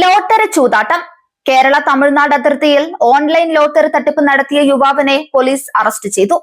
Lottery ചൂതാട്ടം. Kerala Tamil Nadu അതിർത്തിയിൽ online lottery തട്ടിപ്പ് നടത്തിയ യുവാവിനെ പോലീസ് അറസ്റ്റ് ചെയ്തു.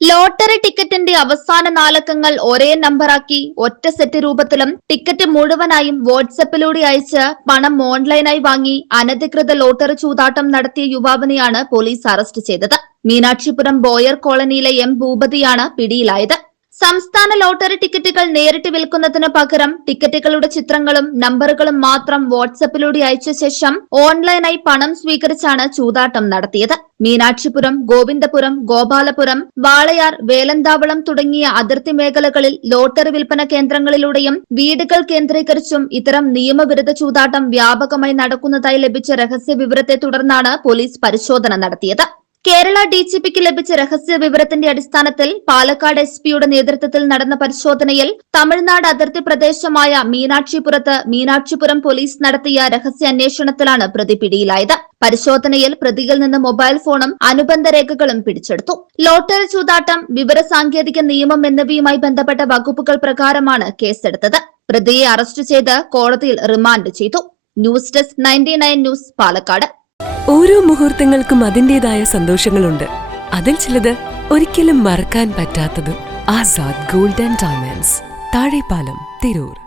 ലോട്ടറി ടിക്കറ്റിന്റെ അവസാന നാലക്കങ്ങൾ ഒരേ നമ്പറാക്കി ഒറ്റ സെറ്റ് രൂപത്തിലും ടിക്കറ്റ് മുഴുവനായും വാട്സപ്പിലൂടെ അയച്ച് പണം ഓൺലൈനായി വാങ്ങി അനധികൃത ലോട്ടറി ചൂതാട്ടം നടത്തിയ യുവാവിനെയാണ് പോലീസ് അറസ്റ്റ് ചെയ്തത്. മീനാക്ഷിപുരം ബോയർ കോളനിയിലെ എം ഭൂപതിയാണ് പിടിയിലായത്. സംസ്ഥാന ലോട്ടറി ടിക്കറ്റുകൾ നേരിട്ട് വിൽക്കുന്നതിന് പകരം ടിക്കറ്റുകളുടെ ചിത്രങ്ങളും നമ്പറുകളും മാത്രം വാട്സപ്പിലൂടെ അയച്ച ശേഷം ഓൺലൈനായി പണം സ്വീകരിച്ചാണ് ചൂതാട്ടം നടത്തിയത്. മീനാക്ഷിപുരം, ഗോവിന്ദപുരം, ഗോപാലപുരം, വാളയാർ, വേലന്താവളം തുടങ്ങിയ അതിർത്തി മേഖലകളിൽ ലോട്ടറി വിൽപ്പന കേന്ദ്രങ്ങളിലൂടെയും വീടുകൾ കേന്ദ്രീകരിച്ചും ഇത്തരം നിയമവിരുദ്ധ ചൂതാട്ടം വ്യാപകമായി നടക്കുന്നതായി ലഭിച്ച രഹസ്യ വിവരത്തെ തുടർന്നാണ് പോലീസ് പരിശോധന നടത്തിയത്. കേരള ഡിജിപിക്ക് ലഭിച്ച രഹസ്യ വിവരത്തിന്റെ അടിസ്ഥാനത്തിൽ പാലക്കാട് എസ്പിയുടെ നേതൃത്വത്തിൽ നടന്ന പരിശോധനയിൽ തമിഴ്നാട് അതിർത്തി പ്രദേശമായ മീനാക്ഷിപുരം പോലീസ് നടത്തിയ രഹസ്യ അന്വേഷണത്തിലാണ് പ്രതി പിടിയിലായത്. പരിശോധനയിൽ പ്രതിയിൽ നിന്ന് മൊബൈൽ ഫോണും അനുബന്ധ രേഖകളും പിടിച്ചെടുത്തു. ലോട്ടറി ചൂതാട്ടം, വിവരസാങ്കേതിക നിയമം എന്നിവയുമായി ബന്ധപ്പെട്ട വകുപ്പുകൾ പ്രകാരമാണ് കേസെടുത്തത്. പ്രതിയെ അറസ്റ്റ് ചെയ്ത് കോടതിയിൽ റിമാൻഡ് ചെയ്തു. News desk 99 news, Palakkad. ഓരോ മുഹൂർത്തങ്ങൾക്കും അതിന്റേതായ സന്തോഷങ്ങളുണ്ട്. അതിൽ ചിലത് ഒരിക്കലും മറക്കാൻ പറ്റാത്തതും. Azad gold and diamonds, Thazhepalam, Tirur.